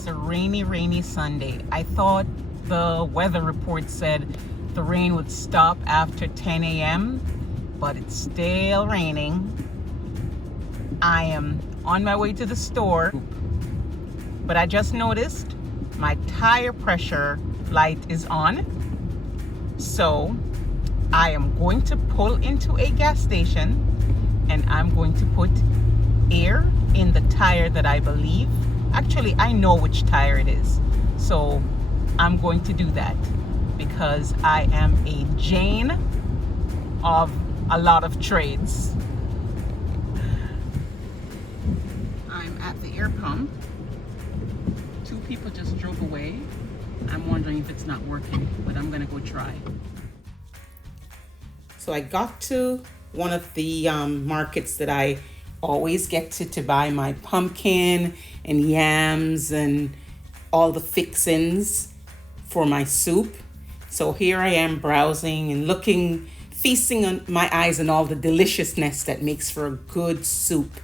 It's a rainy Sunday. I thought the weather report said the rain would stop after 10 a.m., but it's still raining. I am on my way to the store, but I just noticed my tire pressure light is on. So I am going to pull into a gas station and I'm going to put air in the tire that I believe, actually I know which tire it is. So I'm going to do that because I am a Jane of a lot of trades. I'm at the air pump. Two people just drove away. I'm wondering if it's not working, but I'm gonna go try. So I got to one of the markets that I always get to buy my pumpkin and yams and all the fixins for my soup. So here I am browsing and looking, feasting on my eyes on all the deliciousness that makes for a good soup.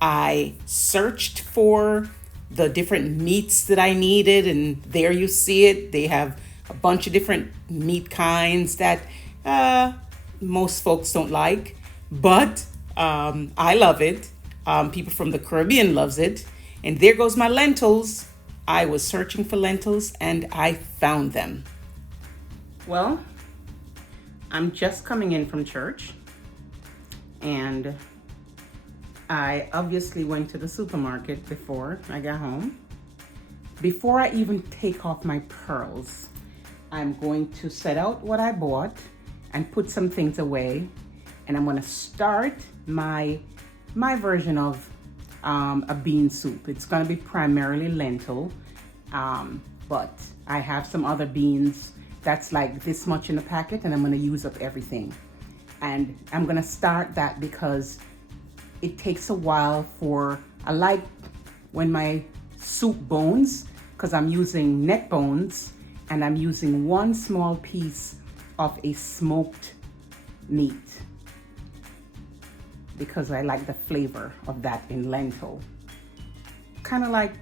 I searched for the different meats that I needed, and there you see it. They have a bunch of different meat kinds that most folks don't like, but I love it. People from the Caribbean loves it. And there goes my lentils. I was searching for lentils and I found them. Well, I'm just coming in from church and I obviously went to the supermarket before I got home. Before I even take off my pearls, I'm going to set out what I bought and put some things away. And I'm going to start my version of a bean soup. It's going to be primarily lentil, but I have some other beans that's like this much in the packet, and I'm going to use up everything. And I'm going to start that because it takes a while I like when my soup bones, because I'm using neck bones and I'm using one small piece of a smoked meat because I like the flavor of that in lentil. Kind of like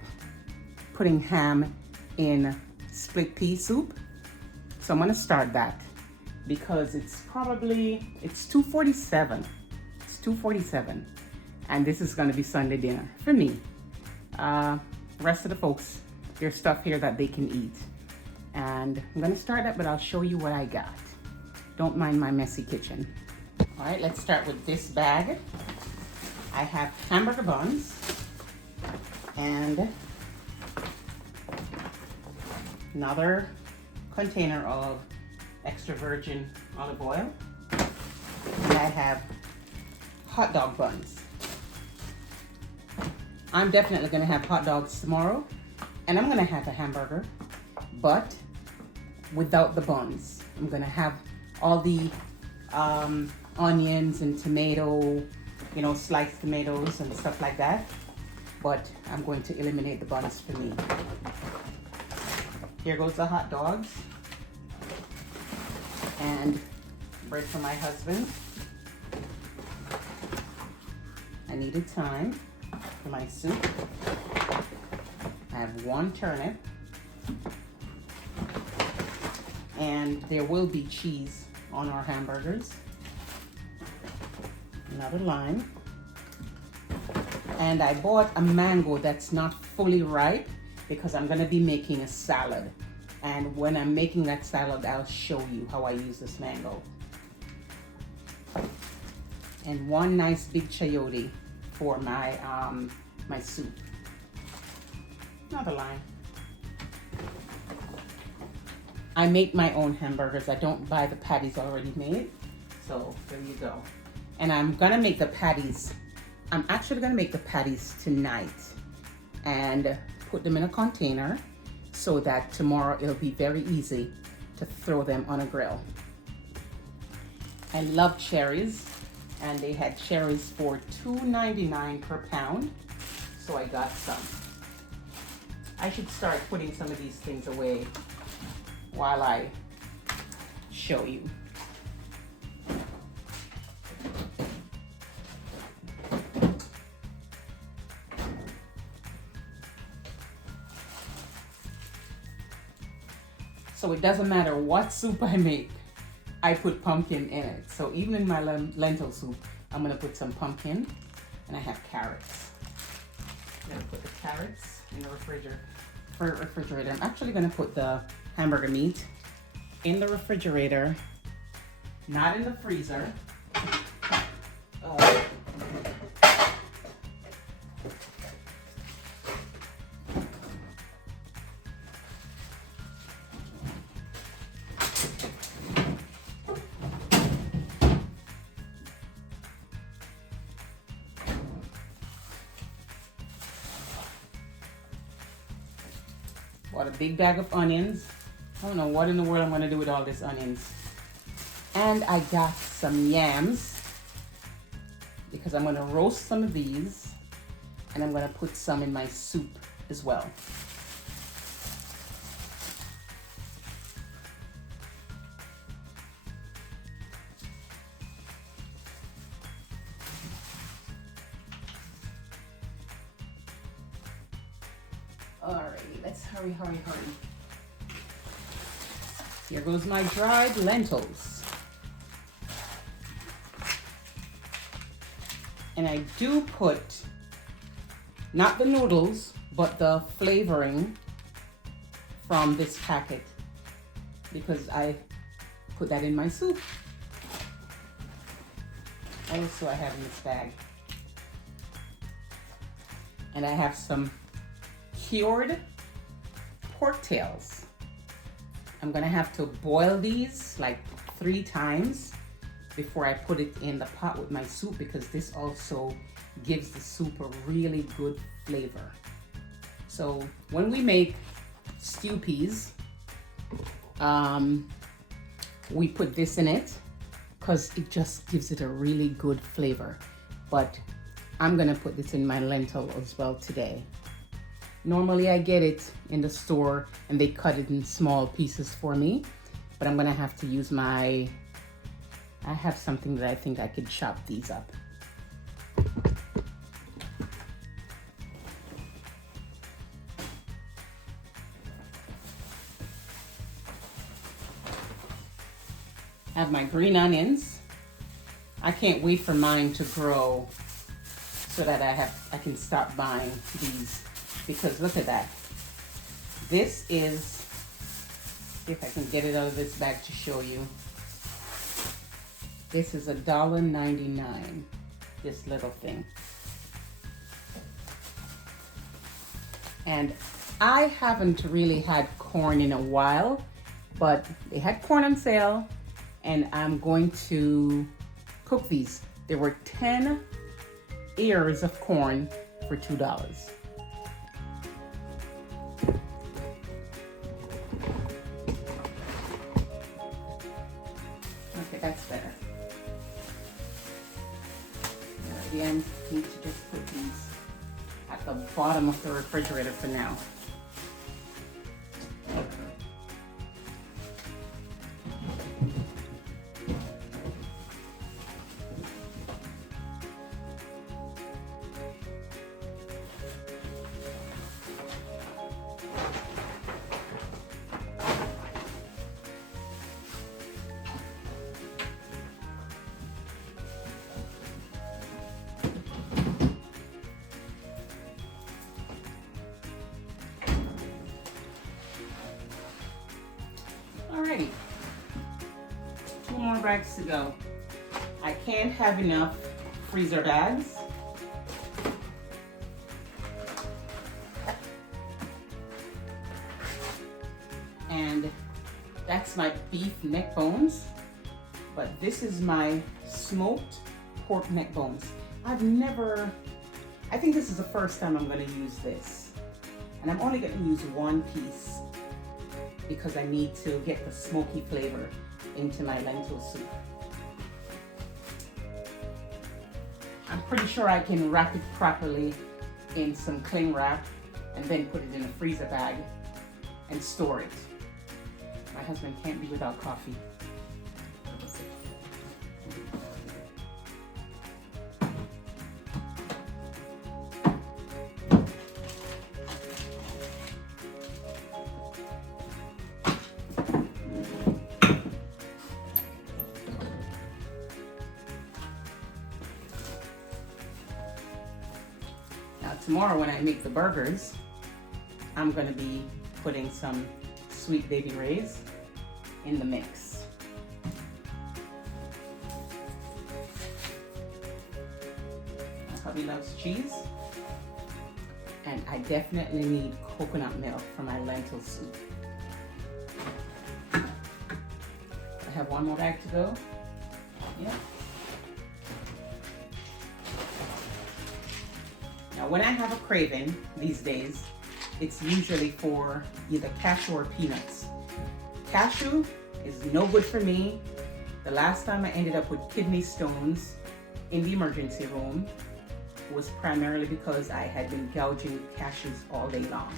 putting ham in split pea soup. So I'm gonna start that because it's 2:47. It's 2:47. And this is gonna be Sunday dinner for me. Rest of the folks, there's stuff here that they can eat. And I'm gonna start that, but I'll show you what I got. Don't mind my messy kitchen. All right, let's start with this bag. I have hamburger buns and another container of extra virgin olive oil. And I have hot dog buns. I'm definitely gonna have hot dogs tomorrow, and I'm gonna have a hamburger, but without the buns. I'm gonna have all the onions and tomato, sliced tomatoes and stuff like that, but I'm going to eliminate the buns for me. Here goes the hot dogs and bread for my husband. I needed thyme for my soup. I have one turnip, and there will be cheese on our hamburgers. Another lime. And I bought a mango that's not fully ripe because I'm gonna be making a salad. And when I'm making that salad, I'll show you how I use this mango. And one nice big chayote for my my soup. Another lime. I make my own hamburgers. I don't buy the patties already made. So there you go. And I'm gonna make the patties. I'm actually gonna make the patties tonight and put them in a container so that tomorrow it'll be very easy to throw them on a grill. I love cherries, and they had cherries for $2.99 per pound, so I got some. I should start putting some of these things away while I show you. So it doesn't matter what soup I make, I put pumpkin in it. So even in my lentil soup, I'm gonna put some pumpkin, and I have carrots. I'm gonna put the carrots in the refrigerator. I'm actually gonna put the hamburger meat in the refrigerator, not in the freezer. Bought a big bag of onions. I don't know what in the world I'm gonna do with all these onions. And I got some yams because I'm gonna roast some of these and I'm gonna put some in my soup as well. Alrighty, let's hurry. Here goes my dried lentils. And I do put, not the noodles, but the flavoring from this packet because I put that in my soup. Also, I have in this bag. And I have some cured pork tails. I'm gonna have to boil these like 3 times before I put it in the pot with my soup because this also gives the soup a really good flavor. So when we make stew peas, we put this in it because it just gives it a really good flavor. But I'm gonna put this in my lentil as well today. Normally I get it in the store and they cut it in small pieces for me, but I'm gonna have to use I have something that I think I could chop these up. I have my green onions. I can't wait for mine to grow so that I can start buying these because look at that. This is, see if I can get it out of this bag to show you. This is $1.99, this little thing. And I haven't really had corn in a while, but they had corn on sale and I'm going to cook these. There were 10 ears of corn for $2. Okay, that's better. Again, need to just put these at the bottom of the refrigerator for now. Alrighty, 2 more bags to go. I can't have enough freezer bags. And that's my beef neck bones, but this is my smoked pork neck bones. I think this is the first time I'm gonna use this. And I'm only gonna use 1 piece because I need to get the smoky flavor into my lentil soup. I'm pretty sure I can wrap it properly in some cling wrap and then put it in a freezer bag and store it. My husband can't be without coffee. tomorrow when I make the burgers, I'm gonna be putting some Sweet Baby Ray's in the mix. My hubby loves cheese, and I definitely need coconut milk for my lentil soup. I have one more bag to go. Yep. Now, when I have a craving these days, it's usually for either cashew or peanuts. Cashew is no good for me. The last time I ended up with kidney stones in the emergency room was primarily because I had been gouging cashews all day long.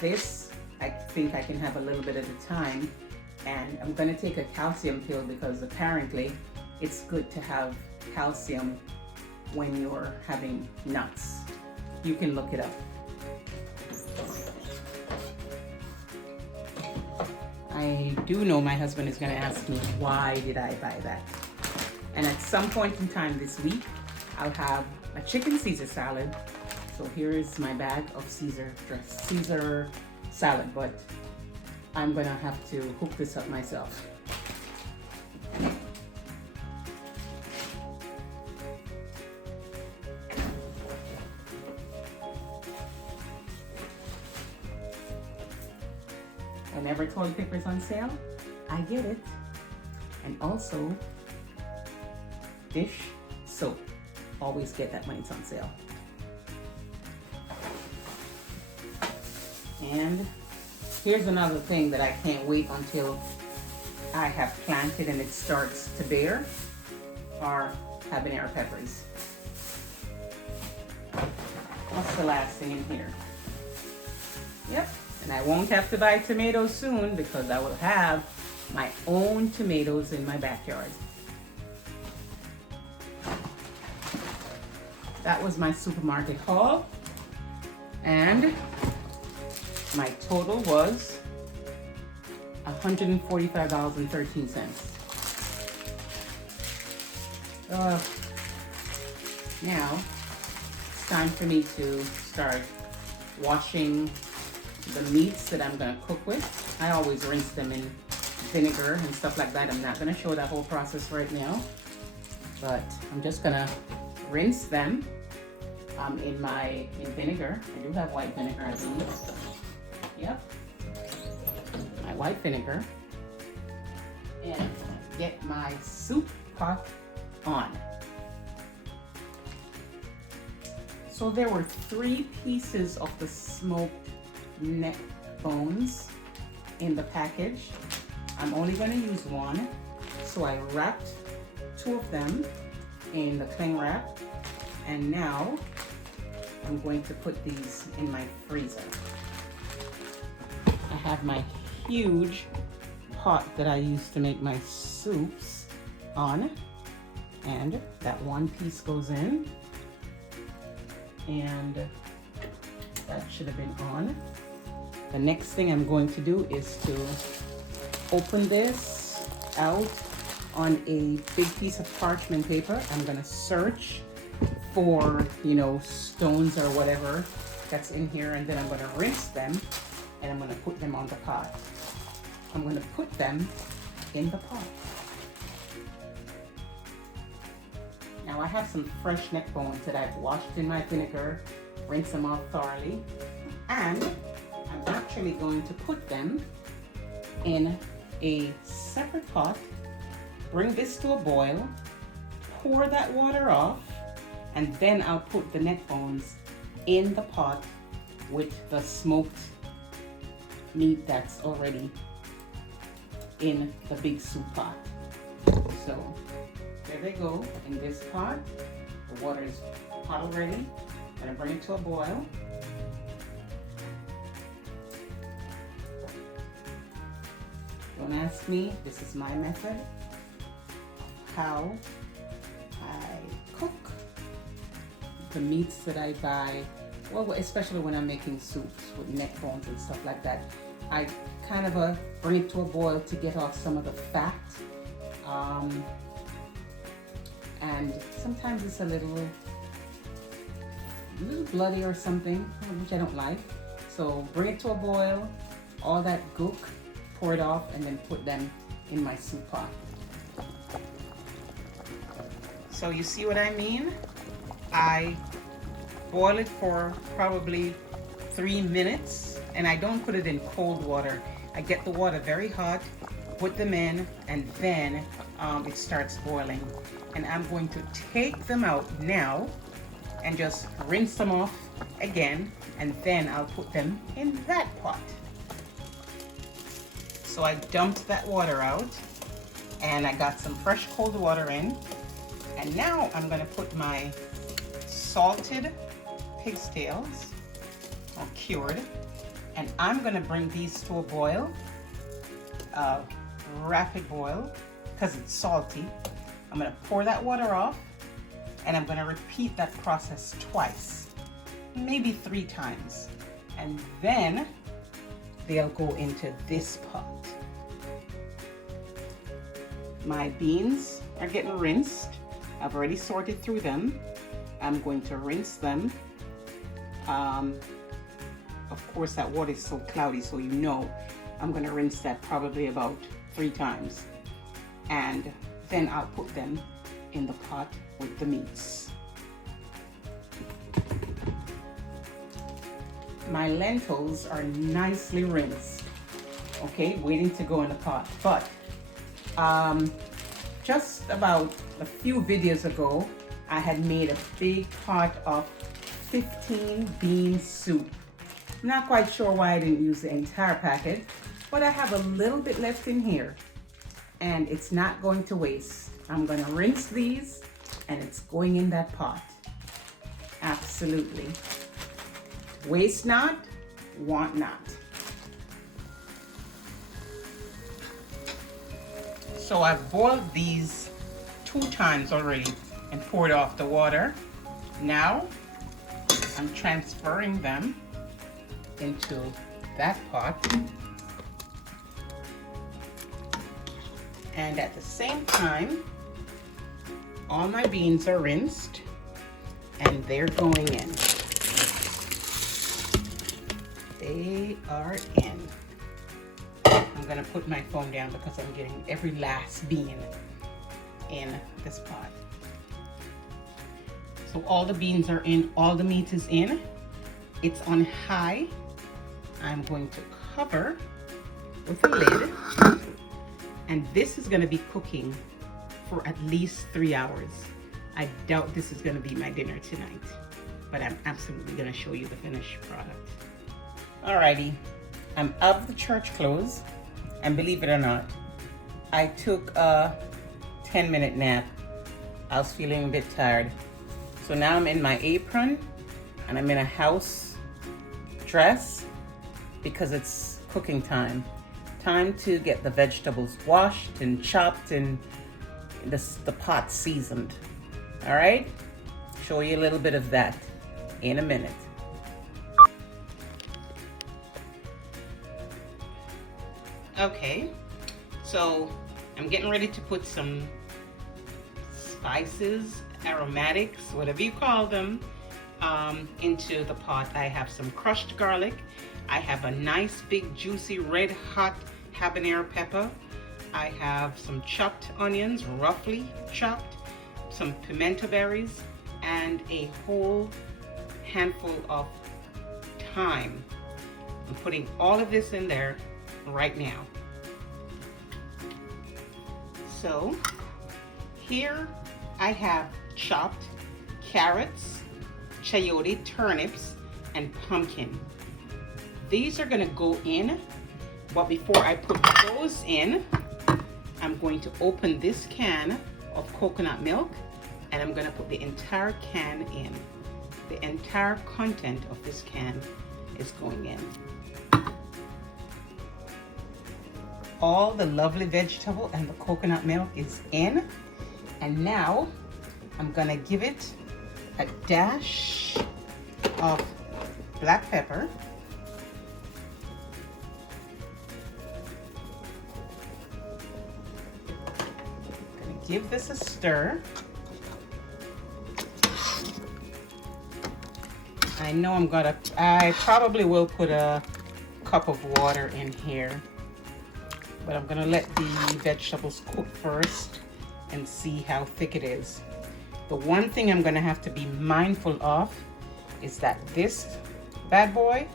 This, I think I can have a little bit at a time, and I'm gonna take a calcium pill because apparently it's good to have calcium when you're having nuts. You can look it up. I do know my husband is going to ask me, why did I buy that? And at some point in time this week, I'll have a chicken Caesar salad. So here is my bag of Caesar salad, but I'm going to have to hook this up myself. Whenever toilet paper is on sale, I get it. And also, dish soap. Always get that when it's on sale. And here's another thing that I can't wait until I have planted and it starts to bear, are habanero peppers. What's the last thing in here? Yep. And I won't have to buy tomatoes soon because I will have my own tomatoes in my backyard. That was my supermarket haul. And my total was $145.13. Now it's time for me to start washing the meats that I'm gonna cook with. I always rinse them in vinegar and stuff like that. I'm not gonna show that whole process right now, but I'm just gonna rinse them in vinegar. I do have white vinegar, I believe. Yep, my white vinegar, and get my soup pot on. So there were 3 pieces of the smoked neck bones in the package. I'm only going to use one, so I wrapped 2 of them in the cling wrap, and now I'm going to put these in my freezer. I have my huge pot that I use to make my soups on, and that one piece goes in, and that should have been on. The next thing I'm going to do is to open this out on a big piece of parchment paper. I'm going to search for, stones or whatever that's in here, and then I'm going to rinse them, and I'm going to put them on the pot. I'm going to put them in the pot. Now I have some fresh neck bones that I've washed in my vinegar, rinse them off thoroughly, and I'm actually going to put them in a separate pot, bring this to a boil, pour that water off, and then I'll put the neck bones in the pot with the smoked meat that's already in the big soup pot. So there they go in this pot. The water is hot already. I'm gonna bring it to a boil. Don't ask me, this is my method of how I cook the meats that I buy. Well, especially when I'm making soups with neck bones and stuff like that. I kind of bring it to a boil to get off some of the fat. And sometimes it's a little a little bloody or something, which I don't like. So bring it to a boil, all that gook, pour it off, and then put them in my soup pot. So you see what I mean? I boil it for probably 3 minutes, and I don't put it in cold water. I get the water very hot, put them in, and then it starts boiling. And I'm going to take them out now and just rinse them off again, and then I'll put them in that pot. So I dumped that water out, and I got some fresh cold water in, and now I'm going to put my salted pig's tails, or cured, and I'm going to bring these to a boil, a rapid boil, because it's salty. I'm going to pour that water off, and I'm going to repeat that process twice, maybe 3 times, and then they'll go into this pot. My beans are getting rinsed. I've already sorted through them. I'm going to rinse them. Of course, that water is so cloudy, so you know I'm going to rinse that probably about 3 times. And then I'll put them in the pot with the meats. My lentils are nicely rinsed, okay, waiting to go in the pot. But just about a few videos ago, I had made a big pot of 15 bean soup. I'm not quite sure why I didn't use the entire packet, but I have a little bit left in here, and it's not going to waste. I'm going to rinse these, and it's going in that pot. Absolutely. Waste not, want not. So I've boiled these 2 times already and poured off the water. Now I'm transferring them into that pot. And at the same time, all my beans are rinsed and they're going in. They are in. I'm gonna put my phone down because I'm getting every last bean in this pot. So all the beans are in, all the meat is in. It's on high. I'm going to cover with a lid, and this is gonna be cooking for at least 3 hours. I doubt this is gonna be my dinner tonight, but I'm absolutely gonna show you the finished product. Alrighty, I'm of the church clothes, and believe it or not, I took a 10-minute nap. I was feeling a bit tired. So now I'm in my apron, and I'm in a house dress because it's cooking time. Time to get the vegetables washed and chopped and the pot seasoned. All right, show you a little bit of that in a minute. Okay, so I'm getting ready to put some spices, aromatics, whatever you call them, into the pot. I have some crushed garlic. I have a nice big juicy red hot habanero pepper. I have some chopped onions, roughly chopped, some pimento berries, and a whole handful of thyme. I'm putting all of this in there right now. So here I have chopped carrots, chayote, turnips, and pumpkin. These are gonna go in, but before I put those in, I'm going to open this can of coconut milk, and I'm gonna put the entire can in. The entire content of this can is going in. All the lovely vegetable and the coconut milk is in, and now I'm gonna give it a dash of black pepper, gonna give this a stir, I know I probably will put a cup of water in here, but I'm gonna let the vegetables cook first and see how thick it is. The one thing I'm gonna have to be mindful of is that this bad boy,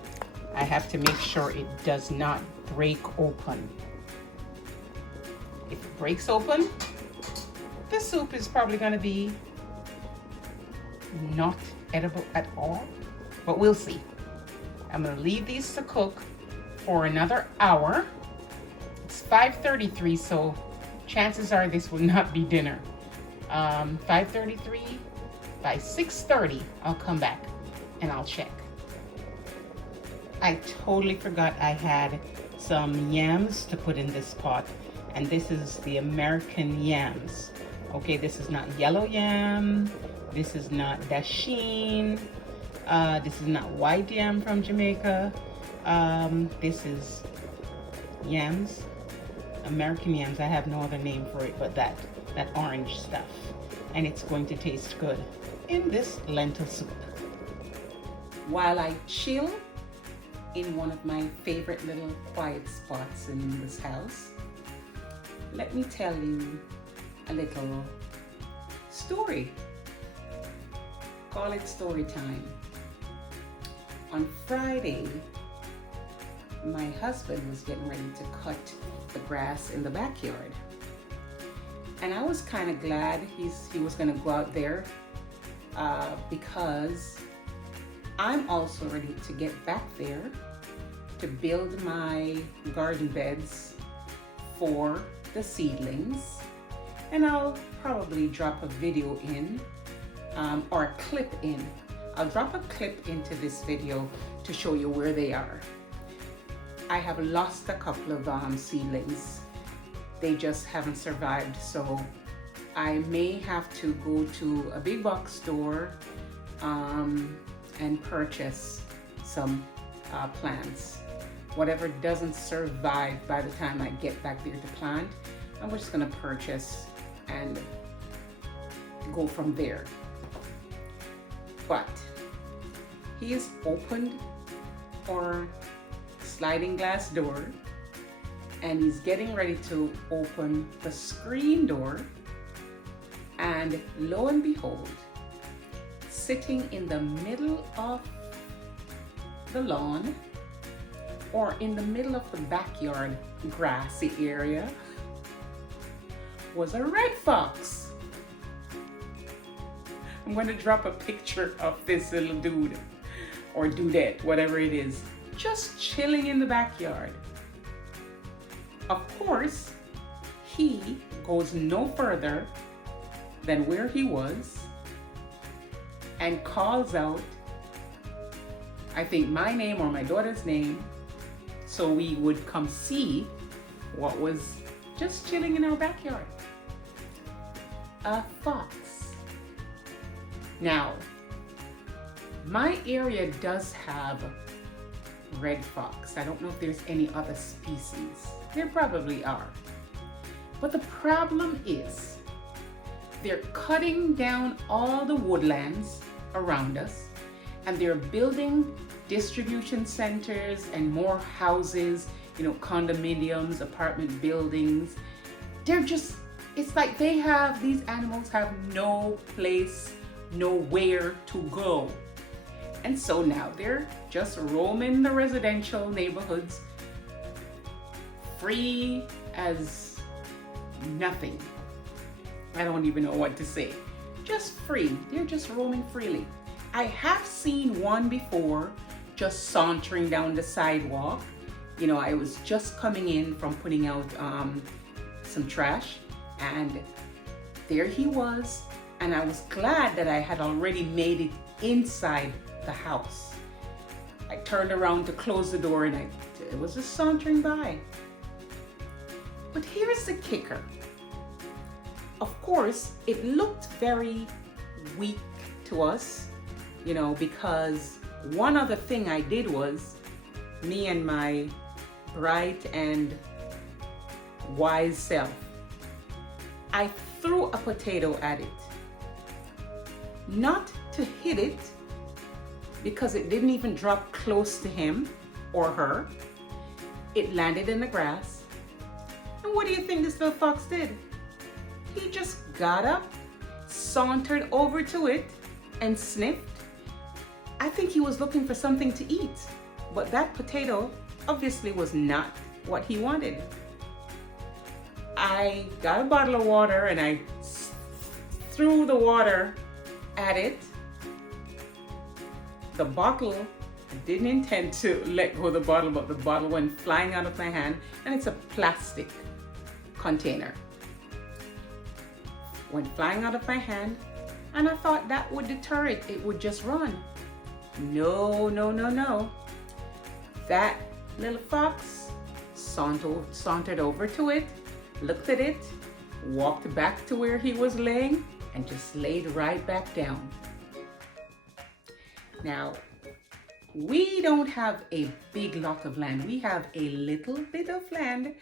I have to make sure it does not break open. If it breaks open, the soup is probably gonna be not edible at all, but we'll see. I'm gonna leave these to cook for another hour. It's 5:33, so chances are this will not be dinner. 5:33, by 6:30, I'll come back and I'll check. I totally forgot I had some yams to put in this pot, and this is the American yams. Okay, this is not yellow yam, this is not dasheen, this is not white yam from Jamaica. This is yams, American yams. I have no other name for it but that orange stuff, and it's going to taste good in this lentil soup. While I chill in one of my favorite little quiet spots in this house, let me tell you a little story. Call it story time. On Friday, my husband was getting ready to cut the grass in the backyard. And I was kind of glad he was going to go out there because I'm also ready to get back there to build my garden beds for the seedlings. And I'll probably drop a video in or a clip in. I'll drop a clip into this video to show you where they are. I have lost a couple of seedlings. They just haven't survived, so I may have to go to a big box store and purchase some plants. Whatever doesn't survive by the time I get back there to plant, I'm just gonna purchase and go from there. But he is opened our sliding glass door, and he's getting ready to open the screen door, and lo and behold, sitting in the middle of the lawn or in the middle of the backyard grassy area was a red fox. I'm going to drop a picture of this little dude or dudette, whatever it is, just chilling in the backyard. Of course, he goes no further than where he was and calls out, I think my name or my daughter's name, so we would come see what was just chilling in our backyard. A fox. Now, my area does have red fox. I don't know if there's any other species. There probably are. But the problem is they're cutting down all the woodlands around us, and they're building distribution centers and more houses, condominiums, apartment buildings. It's like these animals have no place, nowhere to go. And so now they're just roaming the residential neighborhoods free as nothing. I don't even know what to say. Just free. They're just roaming freely. I have seen one before just sauntering down the sidewalk. I was just coming in from putting out some trash, and there he was. And I was glad that I had already made it inside the house. I turned around to close the door, and it was just sauntering by. But here's the kicker. Of course, it looked very weak to us, because one other thing I did was, me and my bright and wise self, I threw a potato at it. Not to hit it, because it didn't even drop close to him or her. It landed in the grass. And what do you think this little fox did? He just got up, sauntered over to it, and sniffed. I think he was looking for something to eat, but that potato obviously was not what he wanted. I got a bottle of water and I threw the water at it. The bottle, I didn't intend to let go of the bottle, but the bottle went flying out of my hand, and it's a plastic container. Went flying out of my hand, and I thought that would deter it. It would just run. No, no, no, no. That little fox sauntered over to it, looked at it, walked back to where he was laying, and just laid right back down. Now, we don't have a big lot of land. We have a little bit of land,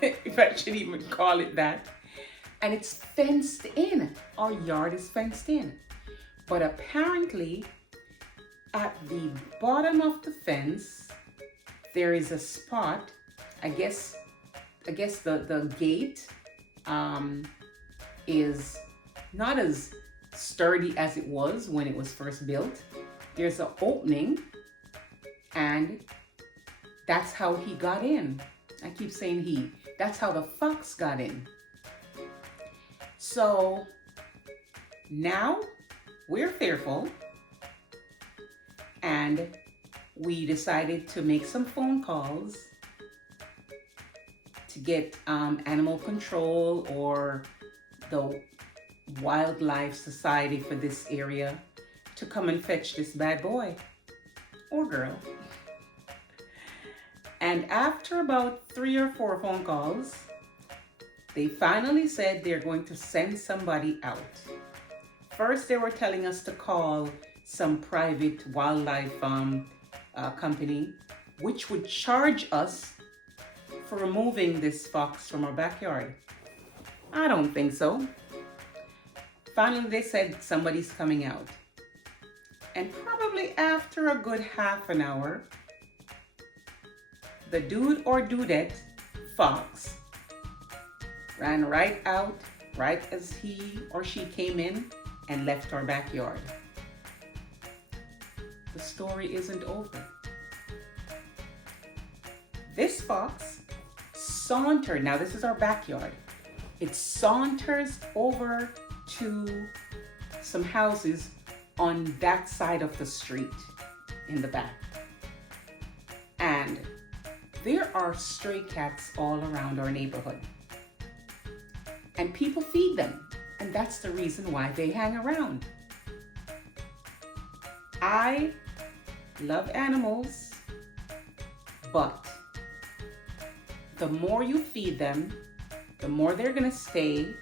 if I should even call it that. And it's fenced in. Our yard is fenced in. But apparently, at the bottom of the fence, there is a spot. I guess the gate is not as sturdy as it was when it was first built. There's an opening, and that's how he got in. I keep saying he. That's how the fox got in. So now we're fearful, and we decided to make some phone calls to get animal control or the Wildlife Society for this area to come and fetch this bad boy or girl. And after about 3 or 4 phone calls, they finally said they're going to send somebody out. First, they were telling us to call some private wildlife company, which would charge us for removing this fox from our backyard. I don't think so. Finally, they said somebody's coming out. And probably after a good half an hour, the dude or dudette fox ran right out, right as he or she came in, and left our backyard. The story isn't over. This fox sauntered, now this is our backyard, it saunters over to some houses on that side of the street in the back. And there are stray cats all around our neighborhood. And people feed them. And that's the reason why they hang around. I love animals, but the more you feed them, the more they're going to stay,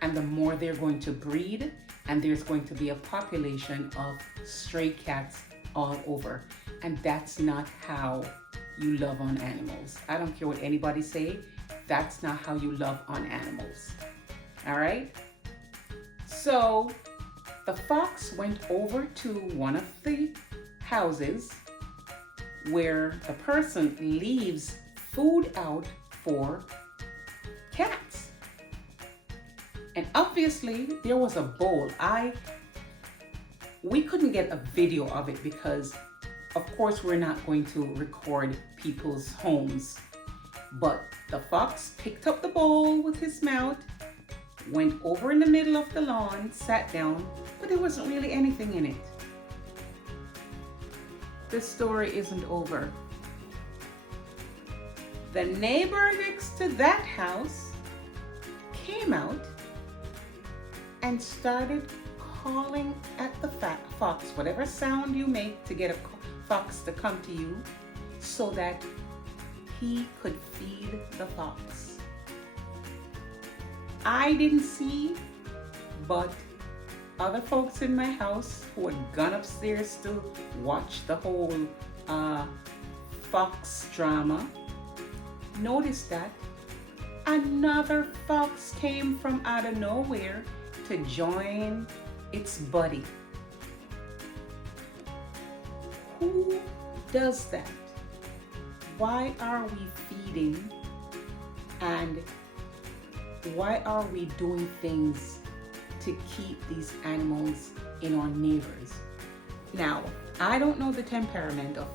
and the more they're going to breed, and there's going to be a population of stray cats all over. And that's not how you love on animals. I don't care what anybody say, that's not how you love on animals. All right? So the fox went over to one of the houses where the person leaves food out for cats. And obviously there was a bowl. We couldn't get a video of it because of course we're not going to record people's homes. But the fox picked up the bowl with his mouth, went over in the middle of the lawn, sat down, but there wasn't really anything in it. The story isn't over. The neighbor next to that house came out and started calling at the fox, whatever sound you make to get a fox to come to you so that he could feed the fox. I didn't see, but other folks in my house who had gone upstairs to watch the whole fox drama noticed that another fox came from out of nowhere to join its buddy. Who does that? Why are we feeding, and why are we doing things to keep these animals in our neighbors? Now, I don't know the temperament of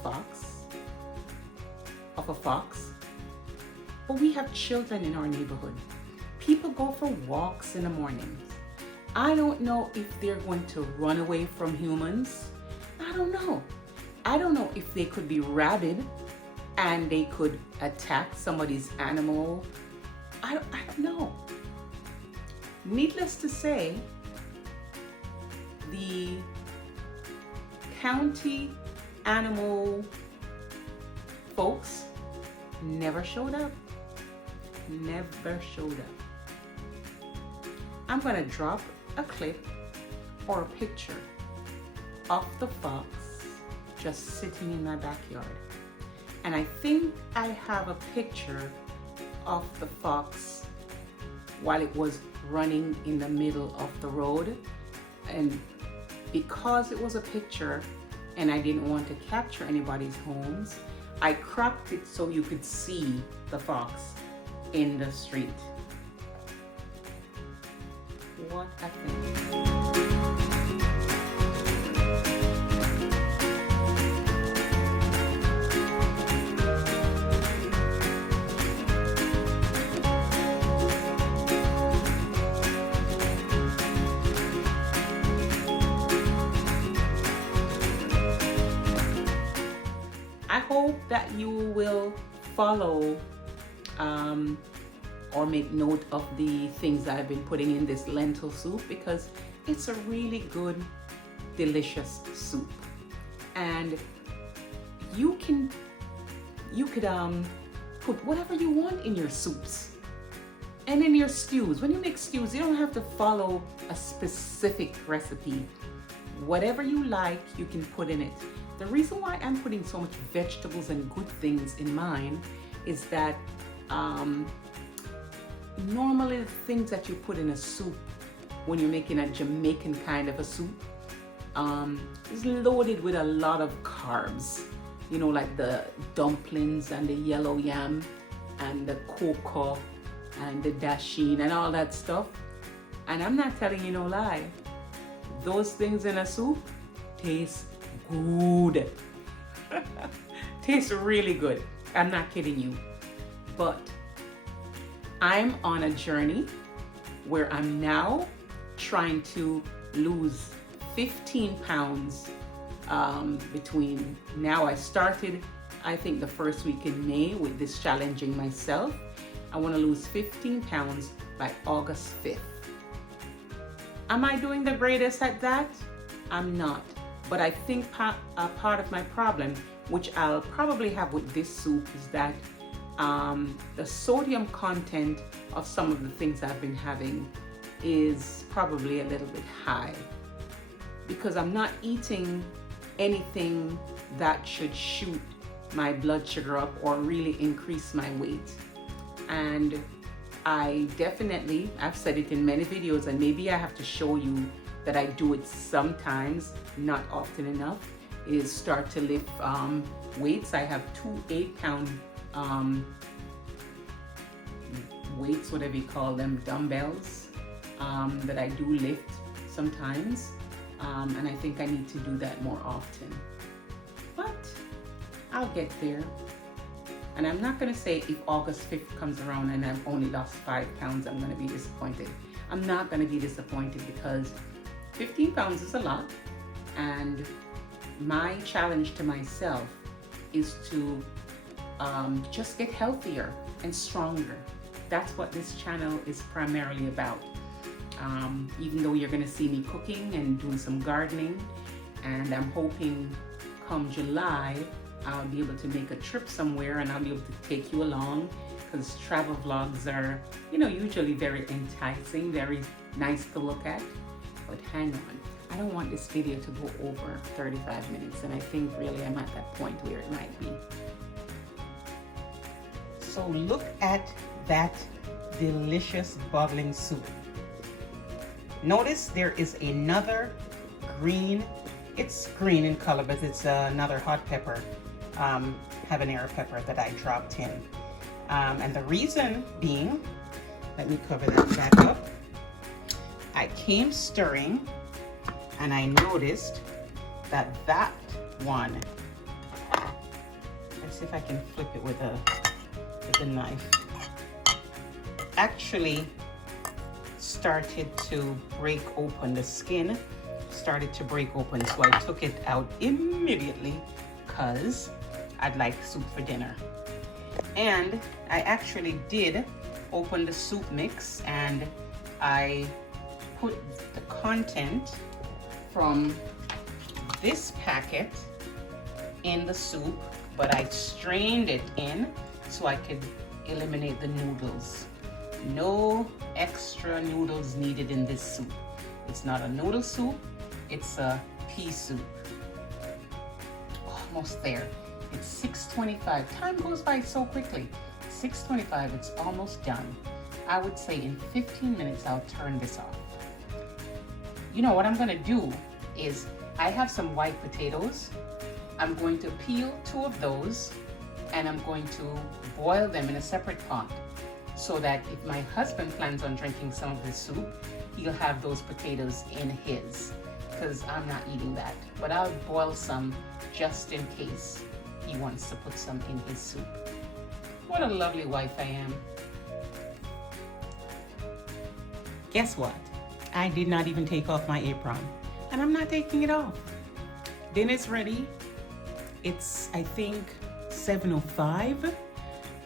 a fox, but we have children in our neighborhood. People go for walks in the mornings. I don't know if they're going to run away from humans. I don't know. I don't know if they could be rabid and they could attack somebody's animal. I don't know. Needless to say, the county animal folks never showed up. Never showed up. I'm gonna drop a clip or a picture of the fox just sitting in my backyard. And I think I have a picture of the fox while it was running in the middle of the road. And because it was a picture and I didn't want to capture anybody's homes, I cropped it so you could see the fox in the street. What a thing. I hope that you will follow or make note of the things that I've been putting in this lentil soup, because it's a really good, delicious soup. And you could put whatever you want in your soups and in your stews. When you make stews, you don't have to follow a specific recipe. Whatever you like, you can put in it. The reason why I'm putting so much vegetables and good things in mine is that normally the things that you put in a soup when you're making a Jamaican kind of a soup is loaded with a lot of carbs. You know, like the dumplings and the yellow yam and the cocoa and the dasheen and all that stuff. And I'm not telling you no lie. Those things in a soup taste good. Tastes really good. I'm not kidding you. But I'm on a journey where I'm now trying to lose 15 pounds between now. I started, I think, the first week in May with this challenging myself. I want to lose 15 pounds by August 5th. Am I doing the greatest at that? I'm not. But I think part of my problem, which I'll probably have with this soup, is that the sodium content of some of the things I've been having is probably a little bit high, because I'm not eating anything that should shoot my blood sugar up or really increase my weight. And I've said it in many videos, and maybe I have to show you that I do it sometimes, not often enough, is start to lift weights. I have 2 8-pound weights, whatever you call them, dumbbells, that I do lift sometimes. And I think I need to do that more often. But I'll get there. And I'm not going to say if August 5th comes around and I've only lost 5 pounds, I'm going to be disappointed. I'm not going to be disappointed, because 15 pounds is a lot. And my challenge to myself is to just get healthier and stronger. That's what this channel is primarily about. Even though you're going to see me cooking and doing some gardening, and I'm hoping come July I'll be able to make a trip somewhere and I'll be able to take you along, because travel vlogs are, usually very enticing, very nice to look at. But hang on, I don't want this video to go over 35 minutes, and I think really I'm at that point where it might be. So look at that delicious bubbling soup. Notice there is another green It's green in color, but it's another hot pepper, habanero pepper that I dropped in. And the reason being, let me cover that back up. I came stirring and I noticed that that one, let's see if I can flip it with a knife, actually started to break open. The skin started to break open, so I took it out immediately because I'd like soup for dinner. And I actually did open the soup mix and I put the content from this packet in the soup, but I strained it in so I could eliminate the noodles. No extra noodles needed in this soup. It's not a noodle soup, it's a pea soup. Almost there. It's 6:25. Time goes by so quickly. 6:25, it's almost done. I would say in 15 minutes I'll turn this off. You know what I'm gonna do is I have some white potatoes. I'm going to peel 2 of those and I'm going to boil them in a separate pot so that if my husband plans on drinking some of this soup, he'll have those potatoes in his, because I'm not eating that. But I'll boil some just in case he wants to put some in his soup. What a lovely wife I am. Guess what? I did not even take off my apron, and I'm not taking it off. Dinner's ready. It's, I think, 7:05.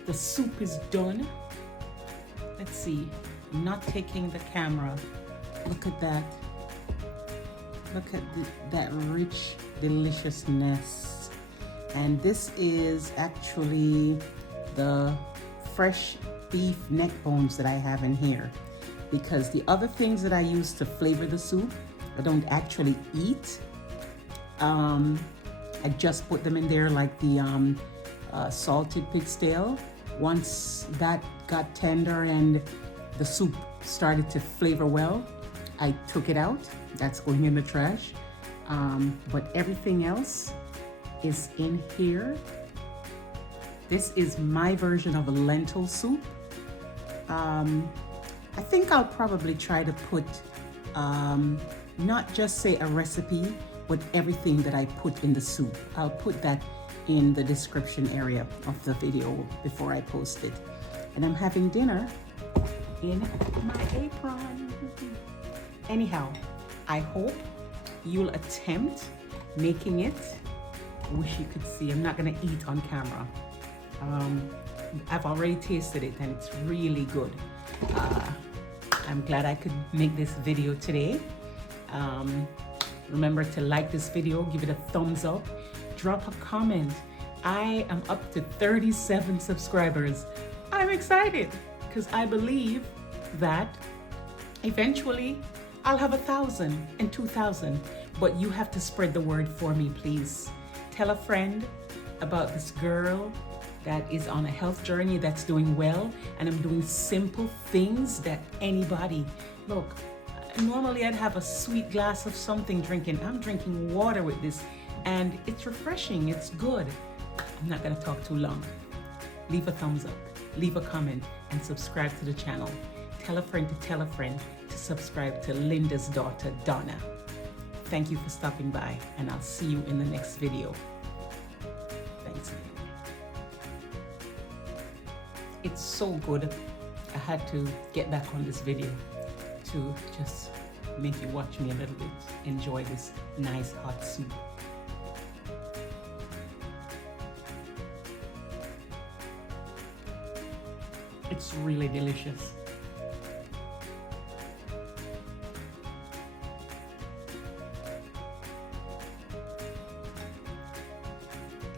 The soup is done. Let's see. I'm not taking the camera. Look at that. Look at that rich deliciousness. And this is actually the fresh beef neck bones that I have in here, because the other things that I use to flavor the soup, I don't actually eat. I just put them in there, like the salted pig's tail. Once that got tender and the soup started to flavor well, I took it out. That's going in the trash. But everything else is in here. This is my version of a lentil soup. I think I'll probably try to put, not just say a recipe, but everything that I put in the soup. I'll put that in the description area of the video before I post it. And I'm having dinner in my apron. Anyhow, I hope you'll attempt making it. I wish you could see. I'm not gonna eat on camera. I've already tasted it and it's really good. I'm glad I could make this video today. Remember to like this video, give it a thumbs up, drop a comment. I am up to 37 subscribers. I'm excited because I believe that eventually I'll have 1,000 and 2,000, but you have to spread the word for me, please. Tell a friend about this girl that is on a health journey, that's doing well, and I'm doing simple things that anybody, look, normally I'd have a sweet glass of something drinking. I'm drinking water with this and it's refreshing, it's good. I'm not gonna talk too long. Leave a thumbs up, leave a comment, and subscribe to the channel. Tell a friend to subscribe to Linda's daughter, Donna. Thank you for stopping by, and I'll see you in the next video. Thanks again. It's so good. I had to get back on this video to just make you watch me a little bit, enjoy this nice hot soup. It's really delicious.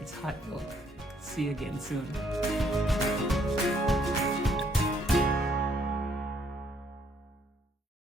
It's hot though. See you again soon.